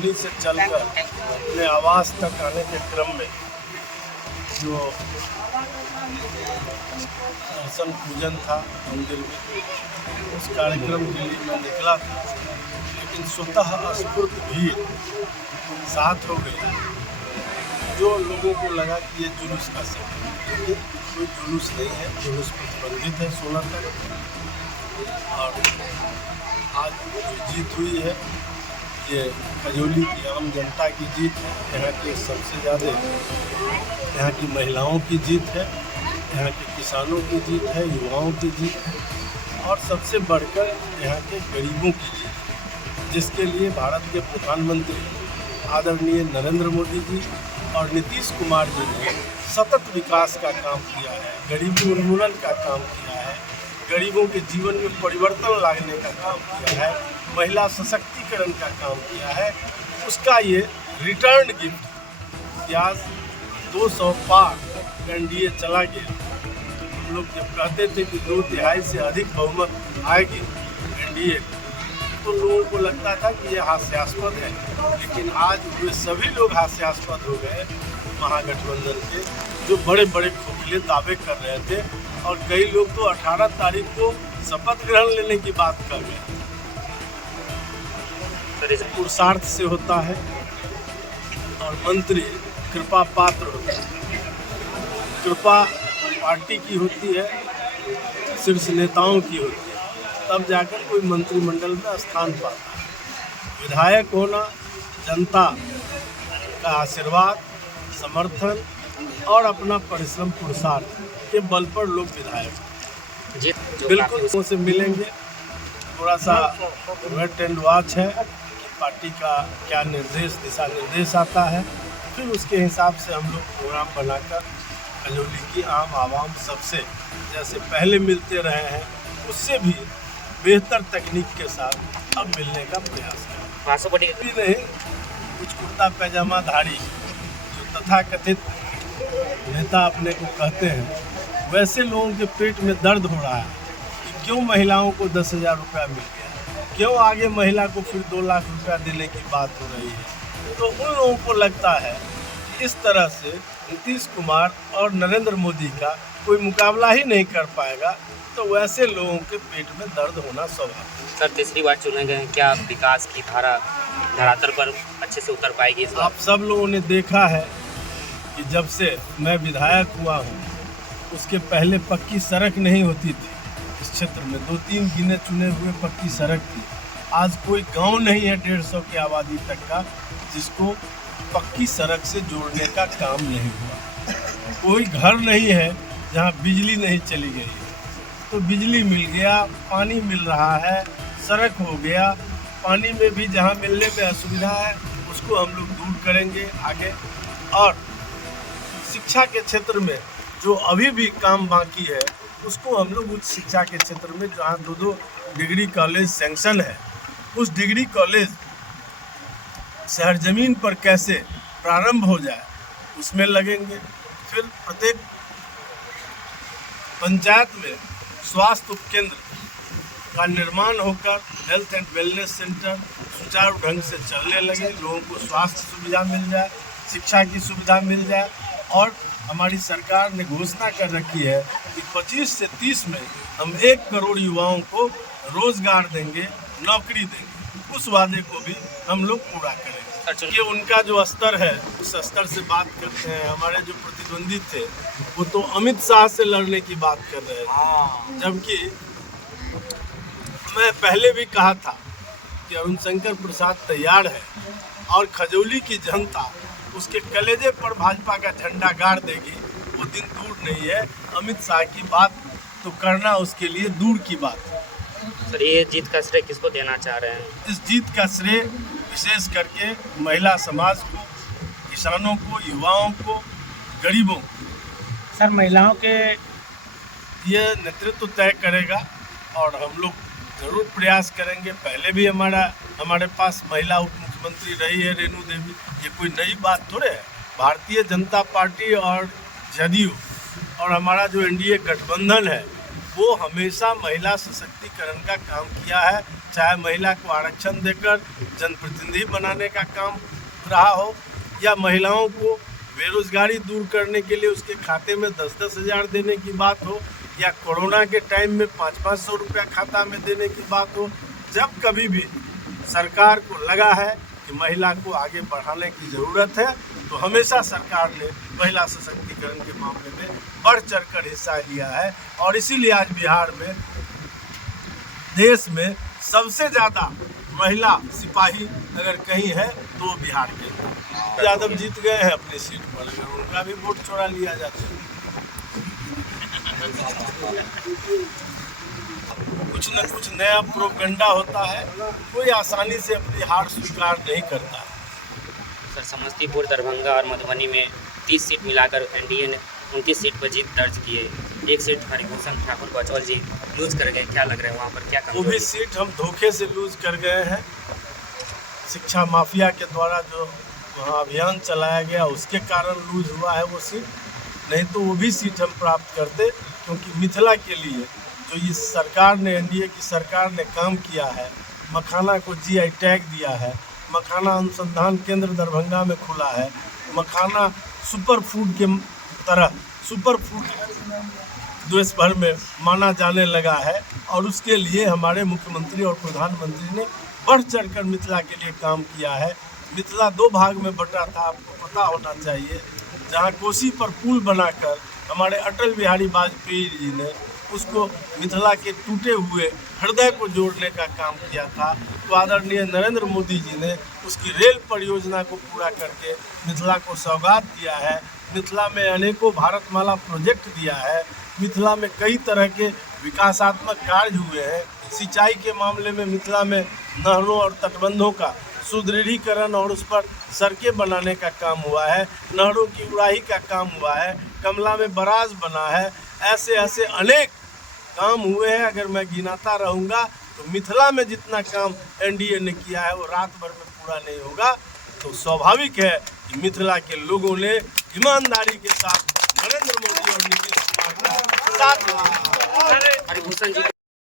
मधुबनी से चलकर अपने आवास तक आने के क्रम में जो दर्शन पूजन था मंदिर में, उस कार्यक्रम के लिए मैं निकला था, लेकिन स्वतः स्फूर्त भीड़ साथ हो गई जो लोगों को लगा कि ये जुलूस का समय है। लेकिन कोई जुलूस नहीं है, जुलूस प्रतिबंधित है 16 तक। और आज जो जीत हुई है ये खजौली की आम जनता की जीत है, यहाँ के सबसे ज़्यादा यहाँ की महिलाओं की जीत है, यहाँ के किसानों की जीत है, युवाओं की जीत है और सबसे बढ़कर यहाँ के गरीबों की जीत है, जिसके लिए भारत के प्रधानमंत्री आदरणीय नरेंद्र मोदी जी और नीतीश कुमार जी ने सतत विकास का काम किया है, गरीबी उन्मूलन का काम किया है, गरीबों के जीवन में परिवर्तन लाने का काम किया है, महिला सशक्तिकरण का काम किया है। उसका ये रिटर्न गिफ्ट कि आज 200 पार एनडीए चला गया। हम लोग जब कहते थे कि 2/3 से अधिक बहुमत आएगी एनडीए, तो लोगों को लगता था कि ये हास्यास्पद है, लेकिन आज वे सभी लोग हास्यास्पद हो गए महागठबंधन के, जो बड़े बड़े खोखले दावे कर रहे थे। और कई लोग तो 18 तारीख को शपथ ग्रहण लेने की बात कर रहे थे। पुरुषार्थ से होता है और मंत्री कृपा पात्र होता है। कृपा पार्टी की होती है, शीर्ष नेताओं की होती है, तब जाकर कोई मंत्रिमंडल में स्थान पाता है। विधायक होना जनता का आशीर्वाद, समर्थन और अपना परिश्रम पुरुषार्थ के बल पर लोग विधायक बिल्कुल उनसे मिलेंगे। थोड़ा सा वेट एंड वॉच है कि पार्टी का क्या निर्देश, दिशा निर्देश आता है, फिर उसके हिसाब से हम लोग प्रोग्राम बनाकर खजौली की आम आवाम सबसे जैसे पहले मिलते रहे हैं उससे भी बेहतर तकनीक के साथ अब मिलने का प्रयास करें। भी नहीं, कुछ कुर्ता पैजामा धारी जो तथाकथित नेता अपने को कहते हैं, वैसे लोगों के पेट में दर्द हो रहा है कि क्यों महिलाओं को 10,000 रुपया मिल गया, क्यों आगे महिला को फिर 2 लाख रुपया देने की बात हो रही है। तो उन लोगों को लगता है कि इस तरह से नीतीश कुमार और नरेंद्र मोदी का कोई मुकाबला ही नहीं कर पाएगा, तो वैसे लोगों के पेट में दर्द होना स्वाभाविक। सर, तीसरी बार चुने गए, क्या विकास की धारा धरातल पर अच्छे से उतर पाएगी इस बार? आप सब लोगों ने देखा है कि जब से मैं विधायक हुआ हूँ उसके पहले पक्की सड़क नहीं होती थी इस क्षेत्र में, 2-3 गिने चुने हुए पक्की सड़क थी। आज कोई गांव नहीं है 150 की आबादी तक का जिसको पक्की सड़क से जोड़ने का काम नहीं हुआ। कोई घर नहीं है जहां बिजली नहीं चली गई है, तो बिजली मिल गया, पानी मिल रहा है, सड़क हो गया। पानी में भी जहां मिलने में असुविधा है उसको हम लोग दूर करेंगे आगे। और शिक्षा के क्षेत्र में जो अभी भी काम बाकी है उसको हम लोग उच्च शिक्षा के क्षेत्र में जहाँ 2-2 डिग्री कॉलेज सैंक्शन है, उस डिग्री कॉलेज शहर ज़मीन पर कैसे प्रारंभ हो जाए उसमें लगेंगे। फिर प्रत्येक पंचायत में स्वास्थ्य उपकेंद्र का निर्माण होकर हेल्थ एंड वेलनेस सेंटर सुचारू ढंग से चलने लगे, लोगों को स्वास्थ्य सुविधा मिल जाए, शिक्षा की सुविधा मिल जाए। और हमारी सरकार ने घोषणा कर रखी है कि 25 से 30 में हम 1 करोड़ युवाओं को रोजगार देंगे, नौकरी देंगे। उस वादे को भी हम लोग पूरा करेंगे। ये उनका जो स्तर है उस स्तर से बात करते हैं। हमारे जो प्रतिद्वंदी थे वो तो अमित शाह से लड़ने की बात कर रहे थे, जबकि मैं पहले भी कहा था कि अरुण शंकर प्रसाद तैयार है और खजौली की जनता उसके कलेजे पर भाजपा का झंडा गाड़ देगी। वो दिन दूर नहीं है। अमित शाह की बात तो करना उसके लिए दूर की बात है। सर, ये जीत का श्रेय किसको देना चाह रहे हैं? इस जीत का श्रेय विशेष करके महिला समाज को, किसानों को, युवाओं को, गरीबों को। सर, महिलाओं के ये नेतृत्व तय करेगा और हम लोग ज़रूर प्रयास करेंगे। पहले भी हमारे पास महिला उप मुख्यमंत्री रही है रेणु देवी, ये कोई नई बात थोड़े है। भारतीय जनता पार्टी और जदयू और हमारा जो एनडीए गठबंधन है वो हमेशा महिला सशक्तिकरण का काम किया है, चाहे महिला को आरक्षण देकर जनप्रतिनिधि बनाने का काम रहा हो, या महिलाओं को बेरोजगारी दूर करने के लिए उसके खाते में 10-10 हज़ार देने की बात हो, या कोरोना के टाइम में 500-500 रुपया खाता में देने की बात हो। जब कभी भी सरकार को लगा है कि महिला को आगे बढ़ाने की ज़रूरत है, तो हमेशा सरकार ने महिला सशक्तिकरण के मामले में बढ़ चढ़कर हिस्सा लिया है। और इसीलिए आज बिहार में देश में सबसे ज़्यादा महिला सिपाही अगर कहीं है तो वो बिहार के यादव जीत गए हैं अपनी सीट पर, अगर उनका भी वोट चोरा लिया जाता है। कुछ न कुछ नया प्रोपेगेंडा होता है, कोई आसानी से अपनी हार स्वीकार नहीं करता है। सर, समस्तीपुर, दरभंगा और मधुबनी में 30 सीट मिलाकर एनडीए ने 29 सीट पर जीत दर्ज की है। एक सीट हरिभूषण ठाकुर बचौल जी लूज कर गए, क्या लग रहा है वहाँ पर क्या? वो भी सीट हम धोखे से लूज कर गए हैं। शिक्षा माफिया के द्वारा जो वहाँ अभियान चलाया गया उसके कारण लूज हुआ है वो सीट, नहीं तो वो भी सीट हम प्राप्त करते। क्योंकि मिथिला के लिए जो ये सरकार ने, एनडीए की सरकार ने काम किया है, मखाना को जीआई टैग दिया है, मखाना अनुसंधान केंद्र दरभंगा में खुला है, मखाना सुपर फूड के तरह सुपर फूड देश भर में माना जाने लगा है। और उसके लिए हमारे मुख्यमंत्री और प्रधानमंत्री ने बढ़ चढ़कर मिथिला के लिए काम किया है। मिथिला 2 भाग में बटा था, आपको पता होना चाहिए। जहाँ कोसी पर पुल बनाकर हमारे अटल बिहारी वाजपेयी जी ने उसको मिथिला के टूटे हुए हृदय को जोड़ने का काम किया था, तो आदरणीय नरेंद्र मोदी जी ने उसकी रेल परियोजना को पूरा करके मिथिला को सौगात दिया है। मिथिला में अनेकों भारतमाला प्रोजेक्ट दिया है। मिथिला में कई तरह के विकासात्मक कार्य हुए हैं। सिंचाई के मामले में मिथिला में नहरों और तटबंधों का सुदृढ़ीकरण और उस पर सड़कें बनाने का काम हुआ है, नहरों की उड़ाही का काम हुआ है, कमला में बराज बना है। ऐसे ऐसे अनेक काम हुए हैं। अगर मैं गिनाता रहूँगा तो मिथिला में जितना काम एनडीए ने किया है वो रात भर में पूरा नहीं होगा। तो स्वाभाविक है कि मिथिला के लोगों ने ईमानदारी के साथ नरेंद्र मोदी और नीतीश कुमार का साथ दिया। हरिभूषण जी